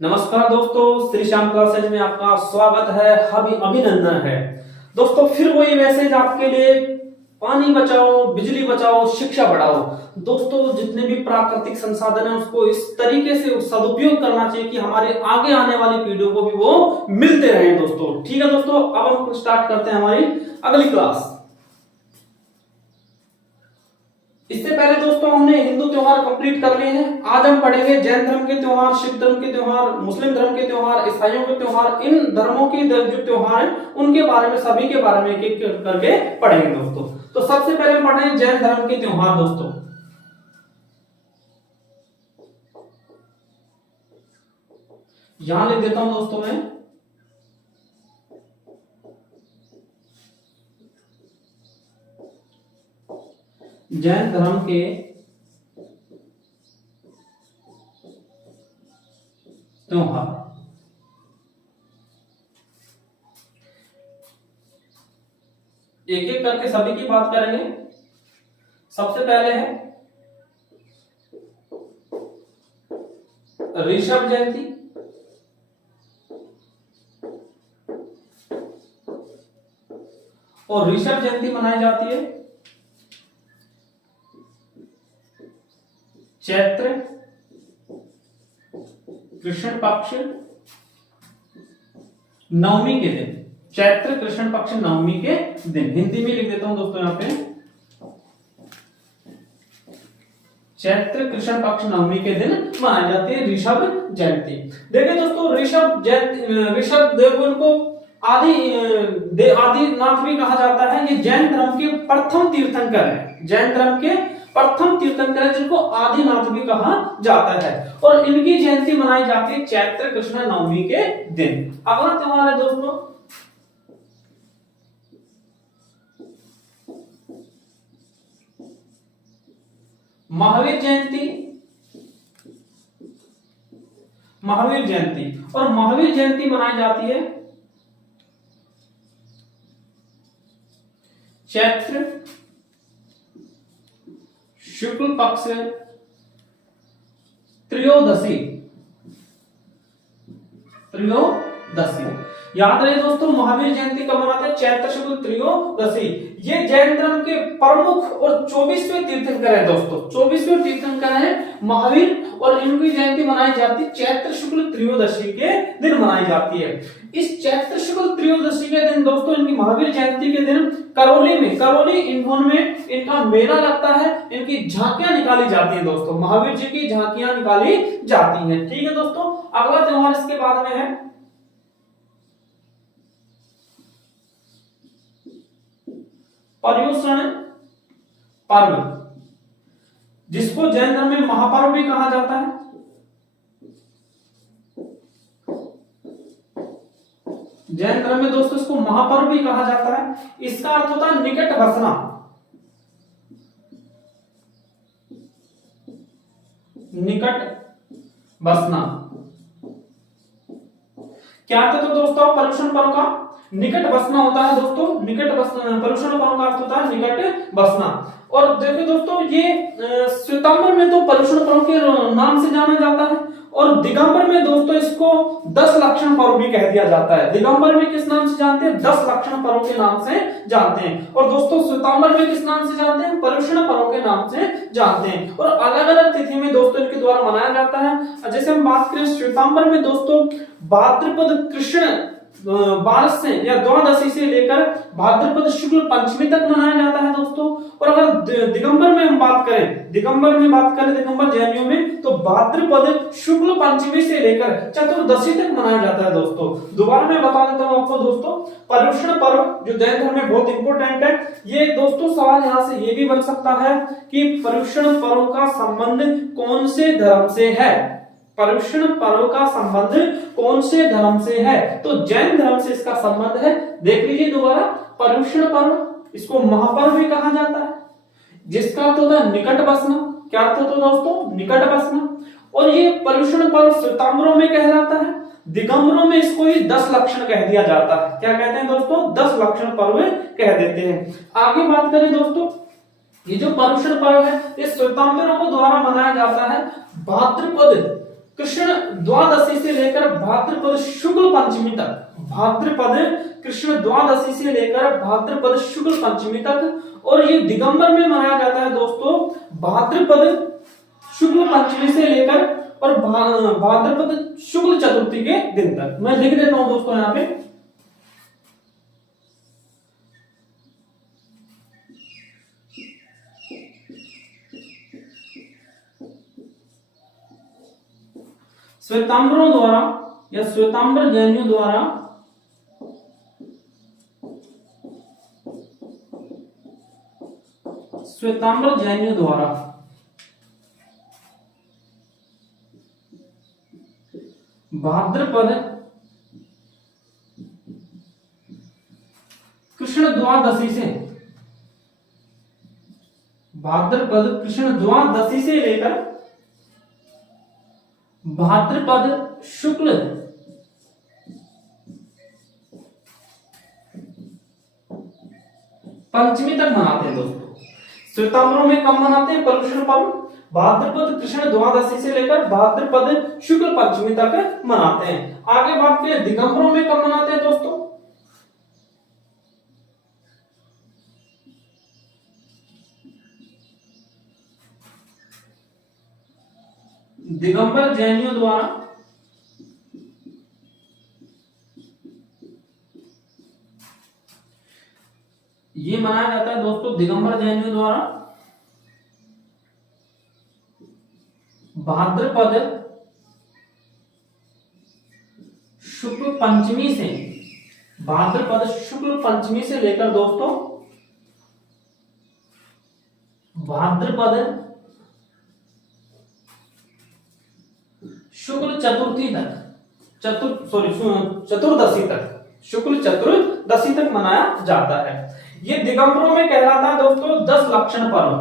नमस्कार दोस्तों, श्री श्याम क्लासेज में आपका स्वागत है, अभिनंदन है। दोस्तों फिर वही मैसेज आपके लिए, पानी बचाओ, बिजली बचाओ, शिक्षा बढ़ाओ। दोस्तों जितने भी प्राकृतिक संसाधन है उसको इस तरीके से सदुपयोग करना चाहिए कि हमारे आगे आने वाली पीढ़ियों को भी वो मिलते रहे दोस्तों। ठीक है दोस्तों, अब हम स्टार्ट करते हैं हमारी अगली क्लास। इससे पहले दोस्तों हमने हिंदू त्योहार कंप्लीट कर लिए हैं। आज हम पढ़ेंगे जैन धर्म के त्योहार, सिख धर्म के त्योहार, मुस्लिम धर्म के त्योहार, ईसाइयों के त्योहार। इन धर्मों के जो त्योहार हैं उनके बारे में, सभी के बारे में एक एक करके पढ़ेंगे दोस्तों। तो सबसे पहले हम पढ़ेंगे जैन धर्म के त्योहार दोस्तों। यहां लिख देता हूं दोस्तों मैं, जैन धर्म के त्योहार। एक एक करके सभी की बात करेंगे। सबसे पहले है ऋषभ जयंती, और ऋषभ जयंती मनाई जाती है चैत्र कृष्ण पक्ष नवमी के दिन। चैत्र कृष्ण पक्ष नवमी के दिन, हिंदी में लिख देता हूं दोस्तों यहां पे, चैत्र कृष्ण पक्ष नवमी के दिन मनाई जाती है ऋषभ जयंती। देखिए दोस्तों, ऋषभ देव को आदिनाथ भी कहा जाता है। ये जैन धर्म के प्रथम तीर्थंकर है, जैन धर्म के प्रथम तीर्थंकर है, जिनको आदिनाथ भी कहा जाता है। और इनकी जयंती मनाई जाती है चैत्र कृष्ण नवमी के दिन। अगला त्योहार है दोस्तों महावीर जयंती। महावीर जयंती, और महावीर जयंती मनाई जाती है चैत्र शुक्ल पक्ष त्रयोदशी। याद रहे दोस्तों, महावीर जयंती कब मनाते हैं? चैत्र शुक्ल त्रयोदशी। ये जैन धर्म के प्रमुख और 24वें तीर्थंकर है दोस्तों, 24वें तीर्थंकर है महावीर, और इनकी जयंती मनाई जाती है चैत्र शुक्ल त्रयोदशी के दिन मनाई जाती है। इस चैत्र शुक्ल त्रयोदशी के दिन दोस्तों, इनकी महावीर जयंती के दिन करौली इंधौन में इनका मेला लगता है, इनकी झांकियां निकाली जाती हैं दोस्तों, महावीर जी की झांकियां निकाली जाती हैं। ठीक है दोस्तों, अगला त्योहार इसके बाद में है पर्युषण पर्व, जिसको जैन धर्म में महापर्व भी कहा जाता है। जैन धर्म में दोस्तों इसको महापर्व भी कहा जाता है। इसका अर्थ होता है निकट बसना। निकट बसना क्या अर्थ है तो दोस्तों पर्युषण पर्व का? निकट बसना होता है दोस्तों, निकट बसना। पर्युषण पर्व का अर्थ होता है निकट बसना। और देखो दोस्तों, ये श्वेतांबर में तो पर्युषण पर्व के नाम से जाना जाता है, और दिगंबर में दोस्तों इसको 10 लक्षण पर्व भी कह दिया जाता है। दिगंबर में किस नाम से जानते हैं? 10 लक्षण पर्व के नाम से जानते हैं। और दोस्तों श्वेतांबर में किस नाम से जानते हैं? पर्युषण पर्व के नाम से जानते हैं। और अलग अलग तिथि में दोस्तों इनके द्वारा मनाया जाता है। जैसे हम बात करें श्वेतांबर में दोस्तों, भाद्रपद कृष्ण 12 से या द्वादशी से लेकर भाद्रपद शुक्ल पंचमी तक मनाया जाता है दोस्तों। और अगर दिगंबर में हम बात करें, दिगंबर जैनियों में, तो भाद्रपद शुक्ल पंचमी से लेकर चतुर्दशी तक मनाया जाता है दोस्तों। दोबारा मैं बता देता हूं आपको दोस्तों, पर्युषण पर्व जो जैन धर्म में बहुत इंपॉर्टेंट है। ये दोस्तों सवाल यहां से ये भी बन सकता है कि पर्युषण पर्व का संबंध कौन से धर्म से है? पर्युषण पर्व का संबंध कौन से धर्म से है? तो जैन धर्म से इसका संबंध है। देख लीजिए दोबारा, पर्युषण पर्व, इसको महापर्व भी कहा जाता है, जिसका अर्थ होता है निकट बसना। क्या अर्थ होता है दोस्तों? निकट बसना। और ये पर्युषण पर्व श्वेतांबरों में कहलाता है, दिगंबरों में इसको ही 10 लक्षण कह दिया जाता है। क्या कहते हैं दोस्तों? 10 लक्षण पर्व कह देते हैं। आगे बात करें दोस्तों, ये जो पर्युषण पर्व है ये श्वेतांबरों को द्वारा मनाया जाता है भाद्रपद कृष्ण द्वादशी से लेकर भाद्रपद शुक्ल पंचमी तक, भाद्रपद कृष्ण द्वादशी से लेकर भाद्रपद शुक्ल पंचमी तक, और ये दिगंबर में मनाया जाता है दोस्तों भाद्रपद शुक्ल पंचमी से लेकर और भाद्रपद शुक्ल चतुर्थी के दिन तक। मैं लिख देता हूं दोस्तों यहाँ पे, श्वेतांबरों द्वारा या श्वेतांबर जैनियों द्वारा श्वेतांबर जैनियों द्वारा भाद्रपद कृष्ण द्वादशी से, भाद्रपद कृष्ण द्वादशी से लेकर भाद्रपद शुक्ल पंचमी तक मनाते हैं दोस्तों। श्वेतांबरों में कब मनाते हैं पर्युषण पर्व? भाद्रपद कृष्ण द्वादशी से लेकर भाद्रपद शुक्ल पंचमी तक मनाते हैं। आगे बात करें दिगंबरों में कब मनाते हैं दोस्तों? दिगंबर जैनियों द्वारा ये मनाया जाता है दोस्तों दिगंबर जैनियों द्वारा भाद्रपद शुक्ल पंचमी से, भाद्रपद शुक्ल पंचमी से लेकर दोस्तों भाद्रपद शुक्ल चतुर्थी तक, चतुर्दशी तक, शुक्ल चतुर्दशी तक मनाया जाता है। ये दिगंबरों में कहलाता है दोस्तों 10 लक्षण पर्व,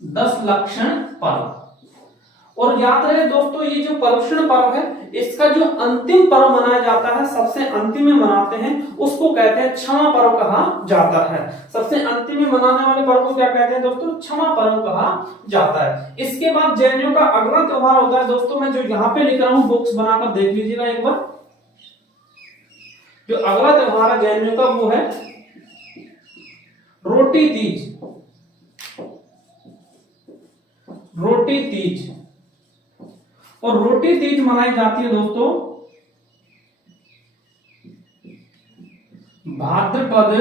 10 लक्षण पर्व। और याद रहे दोस्तों ये जो पर्युषण पर्व है इसका जो अंतिम पर्व मनाया जाता है, सबसे अंतिम में मनाते हैं, उसको कहते हैं क्षमा पर्व कहा जाता है। सबसे अंतिम में मनाने वाले पर्व को क्या कहते हैं दोस्तों? क्षमा पर्व कहा जाता है। इसके बाद जैनियों का अगला त्योहार होता है दोस्तों, मैं जो यहाँ पे लिख रहा हूँ बॉक्स बनाकर देख लीजिएगा एक बार। जो अगला त्योहार है जैनियों का वो है रोटी तीज, रोटी तीज। और रोटी तीज मनाई जाती है दोस्तों भाद्रपद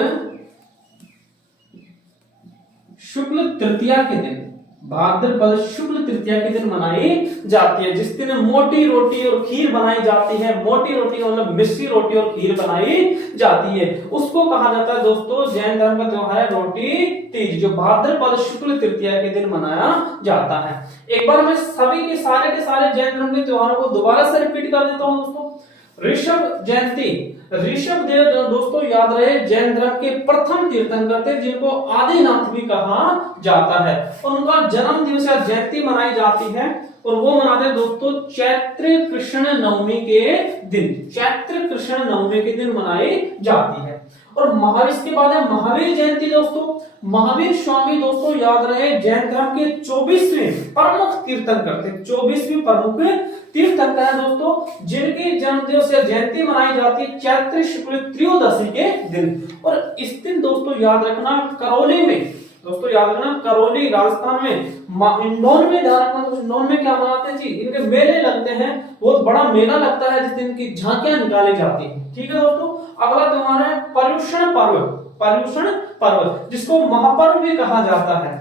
शुक्ल तृतीया के दिन, भाद्रपद शुक्ल तृतीया के दिन मनाई जाती है, जिस दिन मोटी रोटी और खीर बनाई जाती है। मोटी रोटी मतलब मिस्सी रोटी और खीर बनाई जाती है, उसको कहा जाता है दोस्तों जैन धर्म का त्योहार है रोटी तीज, जो भाद्रपद शुक्ल तृतीया के दिन मनाया जाता है। एक बार मैं सभी के सारे जैन धर्म के त्योहारों को दोबारा से रिपीट कर देता हूं दोस्तों। ऋषभ जयंती, ऋषभ देव दोस्तों याद रहे जैन धर्म के प्रथम तीर्थंकर थे, जिनको आदिनाथ भी कहा जाता है। उनका जन्म दिवस या जयंती मनाई जाती है और वो मनाते हैं दोस्तों चैत्र कृष्ण नवमी के दिन, चैत्र कृष्ण नवमी के दिन मनाई जाती है। और महावीर के बाद है महावीर जयंती दोस्तों। महावीर स्वामी दोस्तों याद रहे जैन धर्म के 24वें प्रमुख तीर्थंकर थे, 24वें प्रमुख तीर्थंकर है दोस्तों, जिनकी जन्म दिवस या जयंती मनाई जाती है चैत्र शुक्ल त्रयोदशी के दिन। और इस दिन दोस्तों याद रखना करौली में, दोस्तों याद रखना करौली राजस्थान में, इंदौर में ध्यान रखना, इंदौर में क्या मनाते हैं जी, इनके मेले लगते हैं, बहुत बड़ा मेला लगता है जिस दिन की झांकियां निकाली जाती है। ठीक है दोस्तों। अगला त्योहार है पर्युषण पर्व, पर्युषण पर्व जिसको महापर्व भी कहा जाता है,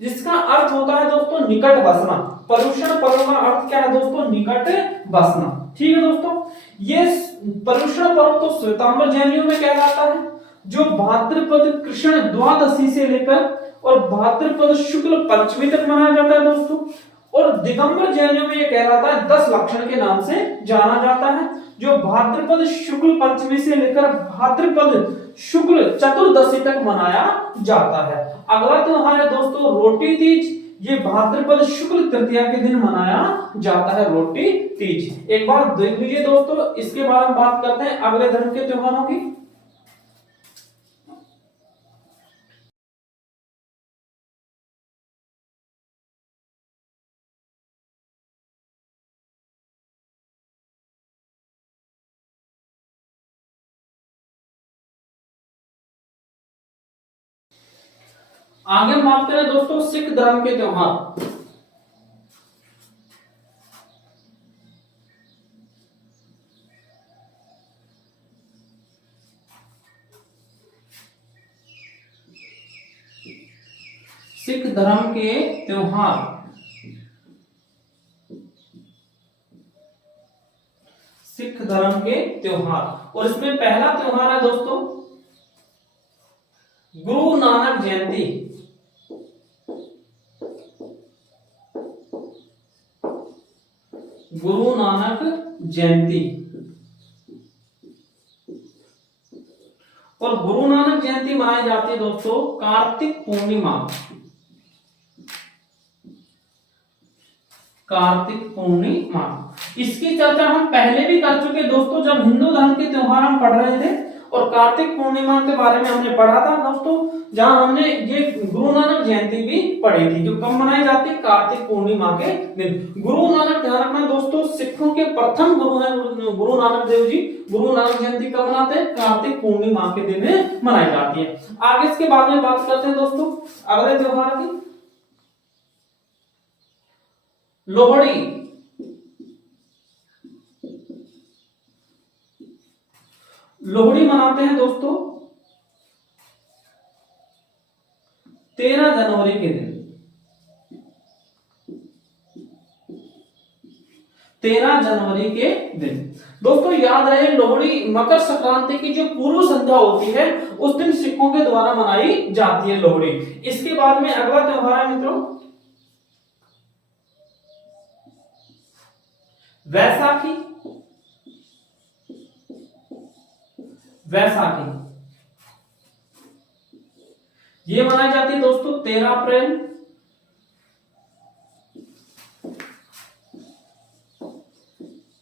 जिसका अर्थ होता है दोस्तों निकट बसना। पर्युषण पर्व का अर्थ क्या है दोस्तों? निकट बसना। ठीक है दोस्तों। ये पर्युषण पर्व तो श्वेतांबर जैनियों में कहलाता है, जो भाद्रपद कृष्ण द्वादशी से लेकर और भाद्रपद शुक्ल पंचमी तक मनाया जाता है दोस्तों। और दिगंबर जैनियों में यह कहलाता है 10 लक्षण के नाम से जाना जाता है, जो भाद्रपद शुक्ल पंचमी से लेकर भाद्रपद शुक्ल चतुर्दशी तक मनाया जाता है। अगला त्योहार है दोस्तों रोटी तीज, ये भाद्रपद शुक्ल तृतीया के दिन मनाया जाता है रोटी तीज। एक बार देख लीजिए दोस्तों, इसके बारे में बात करते हैं अगले धर्म के त्योहारों की। आगे हम बात करें दोस्तों सिख धर्म के त्योहार। सिख धर्म के त्योहार। सिख धर्म के त्योहार, और इसमें पहला त्योहार है दोस्तों गुरु नानक जयंती। गुरु नानक जयंती। और गुरु नानक जयंती मनाई जाती है दोस्तों कार्तिक पूर्णिमा। कार्तिक पूर्णिमा, इसकी चर्चा हम पहले भी कर चुके दोस्तों, जब हिंदू धर्म के त्योहार हम पढ़ रहे थे और कार्तिक पूर्णिमा के बारे में हमने पढ़ा था दोस्तों, जहां हमने ये गुरु नानक जयंती भी पढ़ी थी, जो कब मनाई जाती है कार्तिक पूर्णिमा के दिन। गुरु नानक, ध्यान रखना दोस्तों, सिखों के प्रथम गुरु हैं गुरु नानक देव जी। गुरु नानक जयंती कब मनाते हैं? कार्तिक पूर्णिमा के दिन मनाई जाती है। आगे इसके बाद में बात करते हैं दोस्तों अगले त्योहार की, लोहड़ी। लोहड़ी मनाते हैं दोस्तों 13 जनवरी के दिन। 13 जनवरी के दिन दोस्तों याद रहे, लोहड़ी मकर संक्रांति की जो पूर्व संध्या होती है उस दिन सिखों के द्वारा मनाई जाती है लोहड़ी। इसके बाद में अगला त्योहार है मित्रों वैसाखी। वैसाखी ये मनाई जाती है दोस्तों 13 अप्रैल।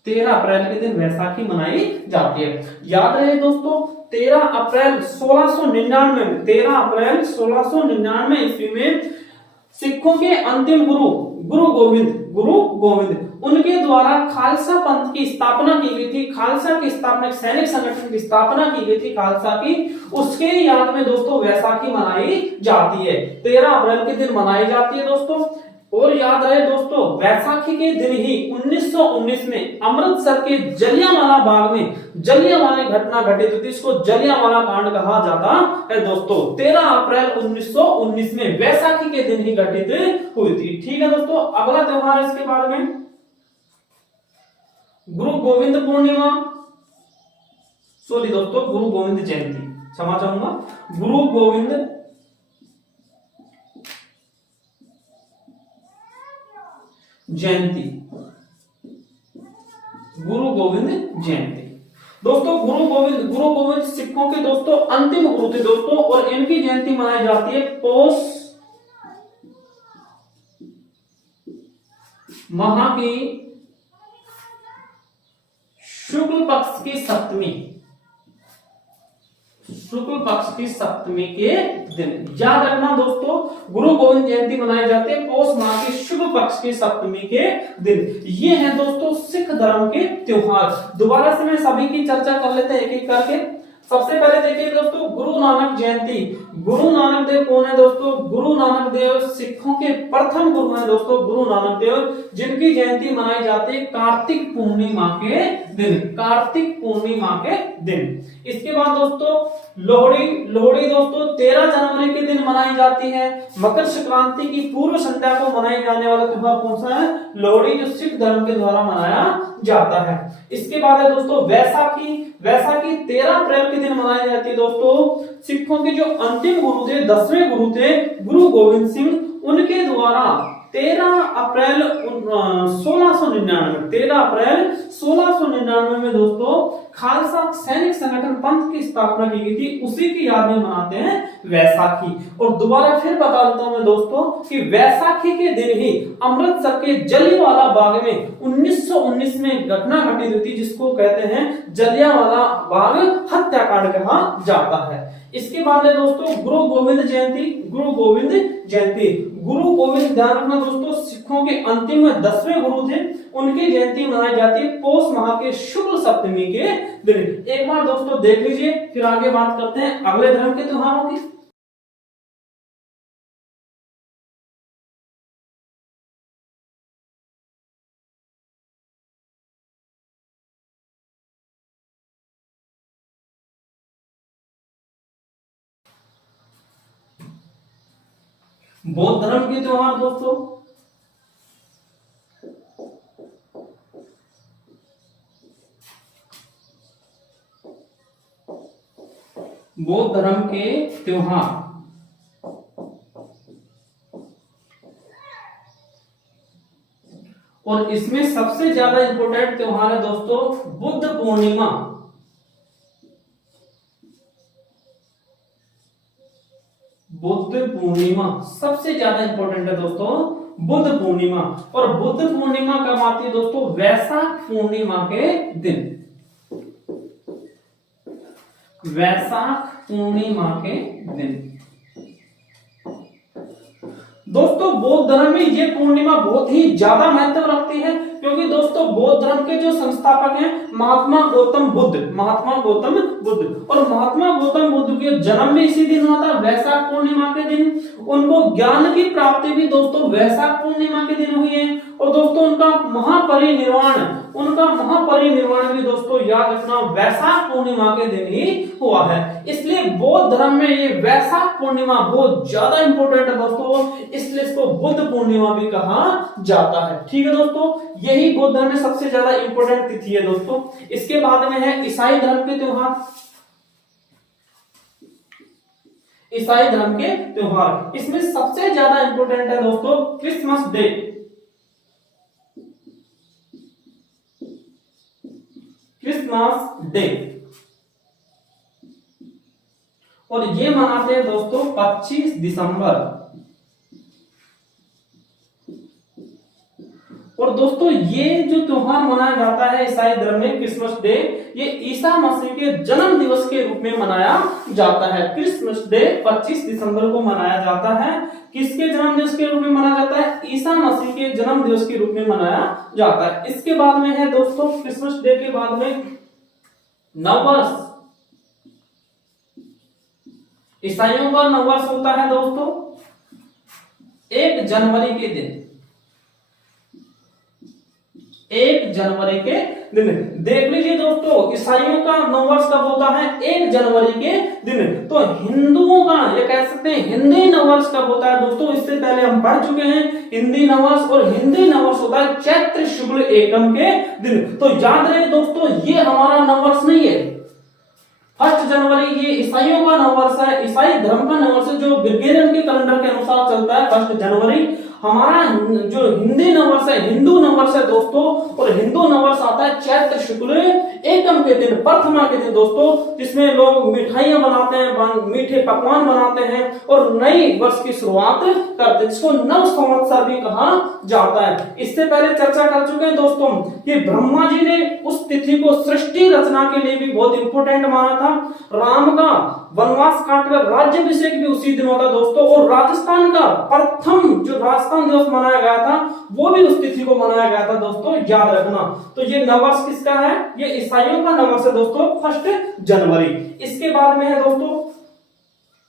13 अप्रैल के दिन वैसाखी मनाई जाती है। याद रहे दोस्तों 13 अप्रैल 1699 में, 13 अप्रैल 1699 ईस्वी में सिखों के अंतिम गुरु गुरु गोविंद उनके द्वारा खालसा पंथ की स्थापना की गई थी। खालसा की स्थापना, सैनिक संगठन की स्थापना की गई थी खालसा की, उसके याद में दोस्तों वैसाखी मनाई जाती है। 13 अप्रैल के दिन मनाई जाती है दोस्तों। और याद रहे दोस्तों वैसाखी के दिन ही 1919 में अमृतसर के जलियांवाला बाग में जलियांवाला घटना घटित हुई थी, इसको जलियांवाला कांड कहा जाता है दोस्तों। 13 अप्रैल 1919 में वैसाखी के दिन ही घटित हुई थी। ठीक है दोस्तों, अगला त्योहार इसके बारे में गुरु गोविंद पूर्णिमा, सॉरी दोस्तों गुरु गोविंद जयंती, क्षमा चाहूंगा, गुरु गोविंद जयंती। गुरु गोविंद जयंती दोस्तों, गुरु गोविंद सिखों के दोस्तों अंतिम गुरु थे दोस्तों, और इनकी जयंती मनाई जाती है पौष माह की शुक्ल पक्ष की सप्तमी। शुक्ल पक्ष की सप्तमी के दिन। याद रखना दोस्तों गुरु गोविंद जयंती मनाई जाती है पौष माह की शुक्ल पक्ष की सप्तमी के दिन। ये है दोस्तों सिख धर्म के त्योहार। दोबारा से मैं सभी की चर्चा कर लेते हैं एक एक करके। सबसे पहले देखिए दोस्तों गुरु नानक जयंती। गुरु नानक देव कौन है दोस्तों? गुरु नानक देव सिखों के प्रथम गुरु हैं दोस्तों गुरु नानक देव, जिनकी जयंती मनाई जाती है कार्तिक पूर्णिमा के दिन। कार्तिक पूर्णिमा के दिन। इसके बाद दोस्तों लोहड़ी दोस्तों 13 जनवरी के दिन मनाई जाती है। मकर संक्रांति की पूर्व संध्या को मनाई जाने वाला त्योहार कौन सा है? लोहड़ी, जो सिख धर्म के द्वारा मनाया जाता है। इसके बाद है दोस्तों वैसाखी। वैसाखी 13 अप्रैल के दिन मनाई जाती है दोस्तों। सिखों के जो अंतिम गुरु थे, 10वें गुरु थे गुरु गोविंद सिंह, उनके द्वारा 13 अप्रैल 1699 में दोस्तों खालसा सैनिक संगठन पंथ की स्थापना की गई थी, उसी की याद में मनाते हैं वैसाखी। और दोबारा फिर बता देता हूं मैं दोस्तों कि वैसाखी के दिन ही अमृतसर के जलियांवाला बाग में 1919 में घटना घटित हुई थी, जिसको कहते हैं जलियांवाला बाग हत्याकांड कहा जाता है। इसके बाद है दोस्तों गुरु गोविंद जयंती। गुरु गोविंद जयंती, गुरु गोविंद ध्यान रखना दोस्तों सिखों के अंतिम 10वें गुरु थे, उनकी जयंती मनाई जाती है पौष माह के शुक्ल सप्तमी के दिन। एक बार दोस्तों देख लीजिए, फिर आगे बात करते हैं अगले धर्म के त्योहारों की। बौद्ध धर्म के त्योहार दोस्तों, बौद्ध धर्म के त्योहार। और इसमें सबसे ज्यादा इंपॉर्टेंट त्योहार है दोस्तों बुद्ध पूर्णिमा। बुद्ध पूर्णिमा सबसे ज्यादा इंपॉर्टेंट है दोस्तों बुद्ध पूर्णिमा। और बुद्ध पूर्णिमा कब आती है दोस्तों? वैशाख पूर्णिमा के दिन। वैशाख पूर्णिमा के दिन दोस्तों बौद्ध धर्म में ये पूर्णिमा बहुत ही ज्यादा महत्व रखती है, क्योंकि दोस्तों बौद्ध धर्म के जो संस्थापक हैं महात्मा गौतम बुद्ध, महात्मा गौतम बुद्ध, और महात्मा गौतम बुद्ध के जन्म भी इसी दिन हुआ था, वैशाख पूर्णिमा के दिन। उनको ज्ञान की प्राप्ति भी दोस्तों वैशाख पूर्णिमा के दिन हुई है। और दोस्तों उनका महापरिनिर्वाण भी दोस्तों याद रखना वैशाख पूर्णिमा के दिन ही हुआ है। इसलिए बौद्ध धर्म में ये वैशाख पूर्णिमा बहुत ज्यादा इंपॉर्टेंट है दोस्तों, इसलिए इसको बुद्ध पूर्णिमा भी कहा जाता है। ठीक है दोस्तों, यही बौद्ध धर्म में सबसे ज्यादा इंपॉर्टेंट तिथि है दोस्तों। इसके बाद में है ईसाई धर्म के त्योहार। ईसाई धर्म के त्योहार, इसमें सबसे ज्यादा इंपॉर्टेंट है दोस्तों क्रिसमस डे। क्रिसमस डे, और ये मनाते हैं दोस्तों 25 दिसंबर। और दोस्तों ये जो त्योहार मनाया जाता है ईसाई धर्म में क्रिसमस डे, ये ईसा मसीह के जन्म दिवस के रूप में मनाया जाता है। क्रिसमस डे 25 दिसंबर को मनाया जाता है। किसके जन्म दिवस के रूप में मनाया जाता है? ईसा मसीह के जन्म दिवस के रूप में मनाया जाता है। इसके बाद में है दोस्तों क्रिसमस डे के बाद में नववर्ष। ईसाइयों का नववर्ष होता है दोस्तों 1 जनवरी के दिन। 1 जनवरी के दिन देख लीजिए दोस्तों, ईसाइयों का नववर्ष कब होता है? 1 जनवरी के दिन। तो हिंदुओं का ये कह सकते हैं हिंदी नववर्ष कब होता है दोस्तों? इससे पहले हम पढ़ चुके हैं हिंदी नववर्ष, और हिंदी नववर्ष होता है चैत्र शुक्ल एकम के दिन। तो याद रहे दोस्तों, ये हमारा नववर्ष नहीं है 1 जनवरी, ये ईसाइयों का नववर्ष है। ईसाई धर्म का नववर्ष जो ग्रेगोरियन के कैलेंडर के अनुसार चलता है 1 जनवरी। हमारा जो हिंदी नववर्ष है, हिंदू नववर्ष है दोस्तों, और हिंदू नववर्ष आता है चैत्र शुक्ल एकम के दिन, प्रथमा के दिन दोस्तों, जिसमें लोग मिठाइयां बनाते हैं, मीठे पकवान बनाते हैं और नई वर्ष की शुरुआत करते हैं, जिसको नव संवत्सर भी कहा जाता है। इससे पहले चर्चा कर चुके हैं दोस्तों कि ब्रह्मा जी ने उस तिथि को सृष्टि रचना के लिए भी बहुत इंपॉर्टेंट माना था। राम का वनवास काटकर राज्याभिषेक भी उसी दिन होता दोस्तों, और राजस्थान का प्रथम जो राजस्थान दिवस मनाया गया था वो भी उस तिथि को मनाया गया था दोस्तों, याद रखना। तो ये नववर्ष किसका है? ये ईसाइयों का नववर्ष है दोस्तों 1 जनवरी। इसके बाद में है दोस्तों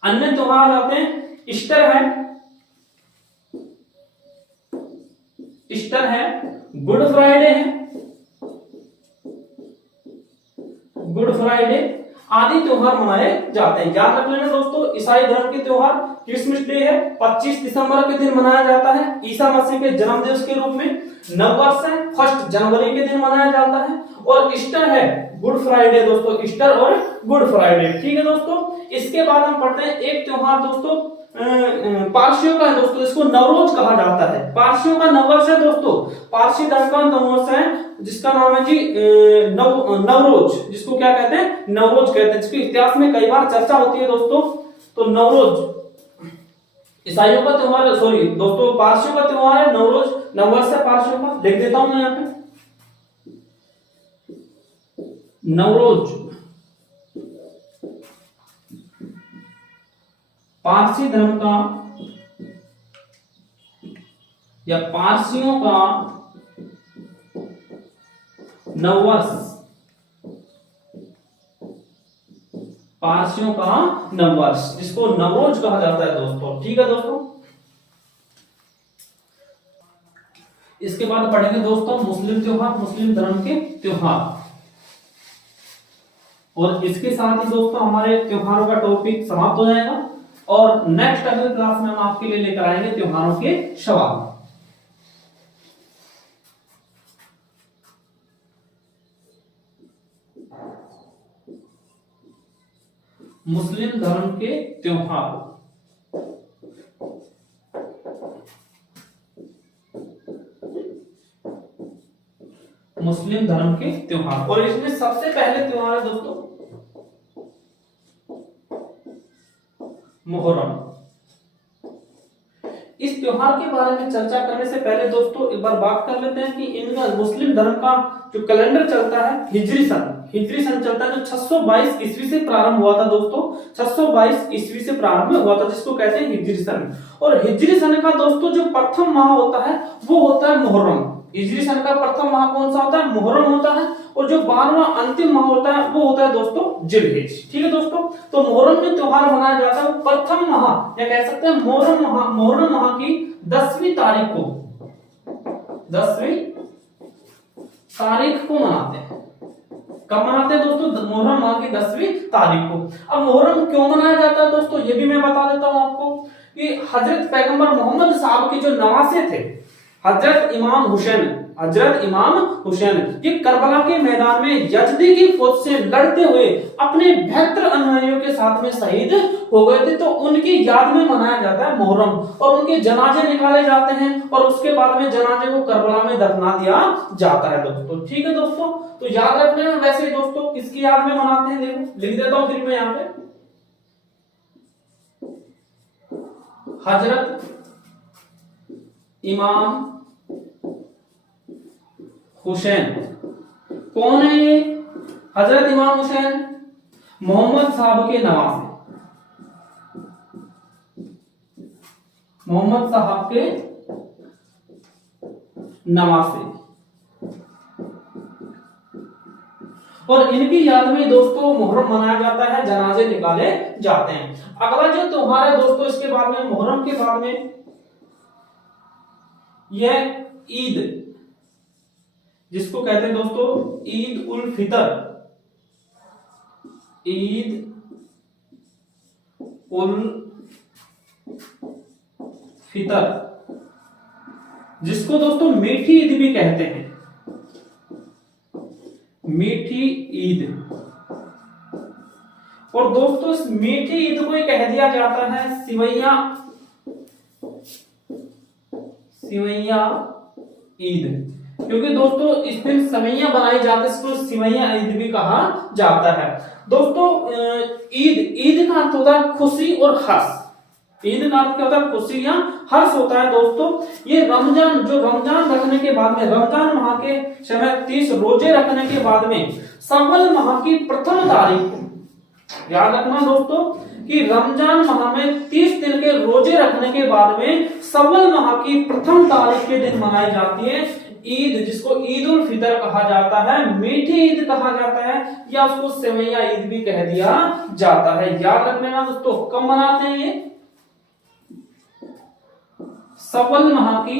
अन्य त्योहार आते हैं। ईस्टर है, ईस्टर है, गुड फ्राइडे है, गुड फ्राइडे आदि त्योहार मनाए जाते हैं। याद रख लेना दोस्तों, ईसाई धर्म के त्योहार क्रिसमस डे है 25 दिसंबर के दिन मनाया जाता है ईसा मसीह के जन्म दिवस के रूप में। नववर्ष है 1 जनवरी के दिन मनाया जाता है, और ईस्टर है गुड फ्राइडे दोस्तों, ईस्टर और गुड फ्राइडे। ठीक है दोस्तों, इसके बाद हम पढ़ते हैं एक त्योहार दोस्तों पारसियों का है दोस्तों, इसको नवरोज कहा जाता है। पारसियों का नववर्ष है दोस्तों, पारसी धर्म का नववर्ष है जिसका नाम है जी नवरोज, जिसको क्या कहते हैं? नवरोज कहते हैं, जिसकी इतिहास में कई बार चर्चा होती है दोस्तों। तो नवरोज ईसाइयों का त्योहार, सॉरी दोस्तों पारसियों का त्योहार है नवरोज, नववर्ष है पारसियों का। लिख देता हूं मैं यहाँ पे नवरोज पारसी धर्म का या पारसियों का नववर्ष, पारसियों का नववर्ष जिसको नवरोज कहा जाता है दोस्तों। ठीक है दोस्तों, इसके बाद पढ़ेंगे दोस्तों मुस्लिम त्योहार, मुस्लिम धर्म के त्योहार। और इसके साथ ही दोस्तों हमारे त्योहारों का टॉपिक समाप्त हो जाएगा। और नेक्स्ट अगली क्लास में हम आपके लिए लेकर आएंगे त्योहारों के सवाल। मुस्लिम धर्म के त्योहार। मुस्लिम धर्म के त्योहार, और इसमें सबसे पहले त्योहार है दोस्तों मुहर्रम। इस त्योहार के बारे में चर्चा करने से पहले दोस्तों एक बार बात कर लेते हैं कि इनका मुस्लिम धर्म का जो कैलेंडर चलता है हिजरी सन चलता है, जो 622 ईस्वी से प्रारंभ हुआ था दोस्तों। 622 ईस्वी से प्रारंभ हुआ था, जिसको कहते हैं हिजरी सन। और हिजरी सन का दोस्तों जो प्रथम माह होता है वो होता है मुहर्रम। हिजरी सन का प्रथम माह कौन सा होता है? मुहर्रम होता है। और जो 12वां अंतिम माह होता है वो होता है दोस्तों जिलहिज। ठीक है दोस्तों, तो मुहर्रम में त्योहार मनाया जाता है प्रथम माह, या कह सकते हैं मुहर्रम माह की 10वीं तारीख को, 10वीं तारीख को मनाते हैं। कब मनाते हैं दोस्तों? मुहर्रम माह की 10वीं तारीख को। अब मुहर्रम क्यों मनाया जाता है दोस्तों, ये भी मैं बता देता हूं आपको कि हजरत पैगंबर मोहम्मद साहब के जो नवासे थे, हजरत इमाम हुसैन, ये करबला के मैदान में यजदी की फौज से लड़ते हुए अपने 72 अनुयायियों के साथ में शहीद हो गए थे। तो उनकी याद में मनाया जाता है मुहर्रम, और उनके जनाजे निकाले जाते हैं, और उसके बाद में जनाजे को करबला में दफना दिया जाता है दोस्तों। ठीक है दोस्तों, तो याद रख लेना। वैसे दोस्तों किसकी याद में मनाते हैं, देखो लिख देता हूं फिर मैं यहाँ पे, हजरत इमाम हुसैन। कौन है ये? हजरत इमाम हुसैन मोहम्मद साहब के नवासे, मोहम्मद साहब के नवासे। और इनकी याद में दोस्तों मुहर्रम मनाया जाता है, जनाजे निकाले जाते हैं। अगला जो त्योहार है दोस्तों इसके बाद में, मुहर्रम के बाद में, यह ईद, जिसको कहते हैं दोस्तों ईद उल फितर। ईद उल फितर, जिसको दोस्तों मीठी ईद भी कहते हैं, मीठी ईद। और दोस्तों इस मीठी ईद को कह दिया जाता है सिवैया ईद, क्योंकि दोस्तों इस दिन सेवैयां बनाई जाती है, इसको सिवैया ईद भी कहा जाता है। दोस्तों ईद का अर्थ होता है खुशी और हर्ष। ईद का अर्थ क्या होता है? खुशी या हर्ष होता है दोस्तों। ये रमजान रखने के बाद में, रमजान माह के समय 30 रोजे रखने के बाद में शव्वल माह की प्रथम तारीख, याद रखना दोस्तों कि रमजान माह में 30 दिन के रोजे रखने के बाद में शव्वल माह की प्रथम तारीख के दिन मनाई जाती है ईद, जिसको ईद उल फितर कहा जाता है, मीठी ईद कहा जाता है, या उसको सेवैया ईद भी कह दिया जाता है। याद रख लेना दोस्तों, कब मनाते हैं ये? शव्वल माह की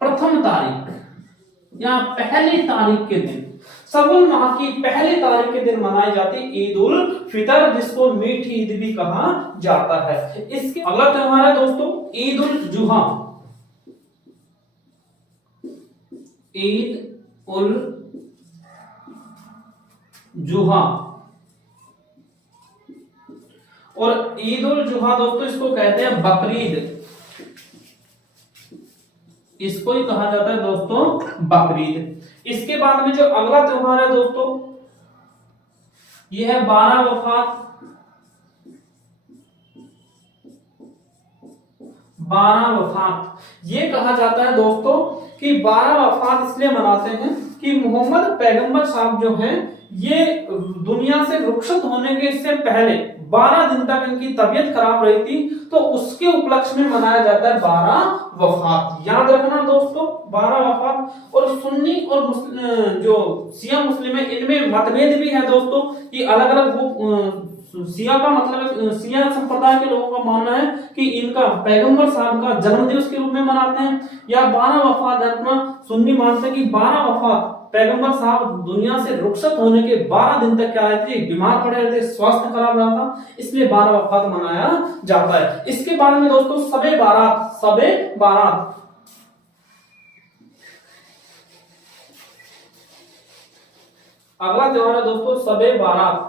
प्रथम तारीख या पहली तारीख के दिन, शव्वल माह की पहली तारीख के दिन मनाई जाती ईद उल फितर, जिसको मीठी ईद भी कहा जाता है। इसके अगला त्योहार है दोस्तों ईद उल जुहा। ईद उल जुहा, और ईद उल जुहा दोस्तों इसको कहते हैं बकरीद, इसको ही कहा जाता है दोस्तों बकरीद। इसके बाद में जो अगला त्योहार है दोस्तों यह है 12 वफात। 12 वफात ये कहा जाता है दोस्तों कि 12 वफात इसलिए मनाते हैं कि मोहम्मद पैगंबर साहब जो हैं ये दुनिया से रुखसत होने के इससे पहले 12 दिन तक इनकी तबीयत खराब रही थी, तो उसके उपलक्ष्य में मनाया जाता है 12 वफात। याद रखना दोस्तों 12 वफात। और सुन्नी और जो शिया मुस्लिम है इनमें मतभेद भी है दोस्तों कि अलग अलग वो शिया का मतलब शिया संप्रदाय के लोगों का मानना है कि इनका पैगंबर साहब का जन्म दिवस के रूप में मनाते हैं, या 12 वफात अपना सुन्नी मानते हैं कि 12 वफात पैगंबर साहब दुनिया से रुखसत होने के 12 दिन तक क्या रहते थे, बीमार पड़े रहते, स्वास्थ्य खराब रहा था, इसलिए 12 वफात मनाया जाता है। इसके बाद में दोस्तों सबे बारात, सबे बारात अगला त्योहार है दोस्तों सबे बारात।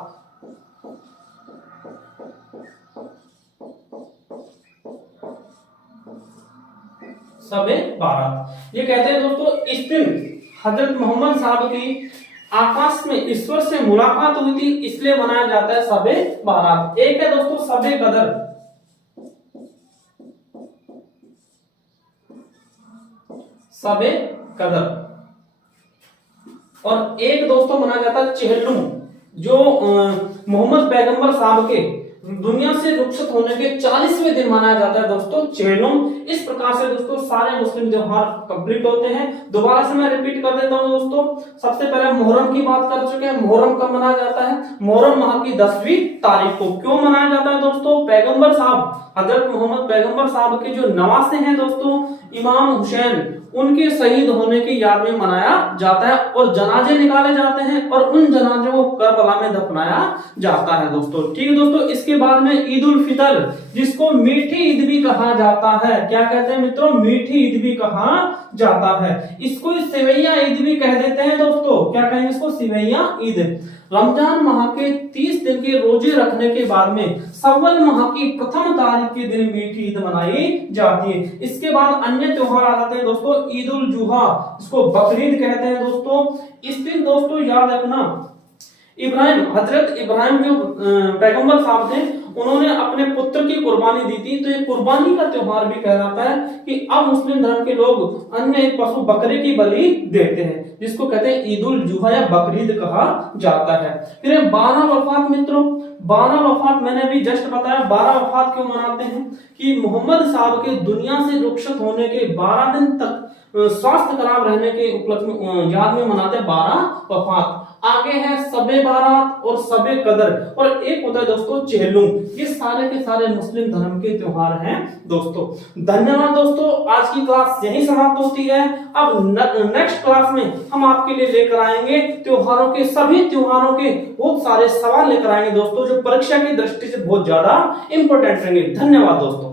सबे बारात ये कहते हैं दोस्तों इस दिन हजरत मोहम्मद साहब की आकाश में ईश्वर से मुलाकात हुई थी, इसलिए मनाया जाता है सबे बारात। एक है दोस्तों सबे कदर, सबे कदर, और एक दोस्तों मनाया जाता है चेहल्लुम, जो मोहम्मद पैगंबर साहब के दुनिया से रुखसत होने के 40वें दिन मनाया जाता है दोस्तों चेहल्लुम। इस प्रकार से दोस्तों सारे मुस्लिम त्योहार कंप्लीट होते हैं। दोबारा से मैं रिपीट कर देता हूं दोस्तों, सबसे पहले मुहर्रम की बात कर चुके हैं। मुहर्रम कब मनाया जाता है? मुहर्रम माह की 10वीं तारीख को। क्यों मनाया जाता है दोस्तों? पैगंबर साहब हजरत मोहम्मद पैगंबर साहब के जो नवासे हैं दोस्तों इमाम हुसैन, उनके शहीद होने की याद में मनाया जाता है, और जनाजे निकाले जाते हैं और उन जनाजों को करबला में दफनाया जाता है दोस्तों। ठीक है दोस्तों, इसके बाद में ईद उल फितर, जिसको मीठी ईद भी कहा जाता है। क्या कहते हैं मित्रों? मीठी ईद भी कहा जाता है। इसको सेवैया ईद भी कह देते हैं दोस्तों। क्या कहेंगे इसको? सेवैया ईद। रमजान माह के 30 दिन के रोजे रखने के बाद में सव्वल माह की प्रथम तारीख के दिन मीठी ईद मनाई जाती है। इसके बाद अन्य त्योहार आ जाते हैं दोस्तों। ईद उल जुहा, इसको बकरीद कहते हैं दोस्तों। इस दिन दोस्तों याद रखना, हजरत इब्राहिम जो पैगंबर साहब थे, उन्होंने अपने पुत्र की कुर्बानी दी थी, तो ये कुर्बानी का त्योहार भी कहलाता है कि अब मुस्लिम धर्म के लोग अन्य एक पशु बकरे की बलि देते हैं, जिसको कहते हैं ईद उल जुहा या बकरीद कहा जाता है। फिर 12 वफात मित्रों, 12 वफात मैंने अभी जस्ट बताया। 12 वफात क्यों मनाते हैं? कि मोहम्मद साहब के दुनिया से रुखसत होने के 12 दिन तक स्वास्थ्य खराब रहने के उपलक्ष्य में याद में मनाते हैं 12 वफात। आगे है सबे बारात और सबे कदर, और एक होता है दोस्तों चेहलुम। ये सारे के सारे मुस्लिम धर्म के त्योहार हैं दोस्तों। धन्यवाद दोस्तों, आज की क्लास यही समाप्त होती है। अब नेक्स्ट क्लास में हम आपके लिए लेकर आएंगे त्योहारों के, सभी त्योहारों के बहुत सारे सवाल लेकर आएंगे दोस्तों, जो परीक्षा की दृष्टि से बहुत ज्यादा इंपॉर्टेंट रहेंगे। धन्यवाद दोस्तों।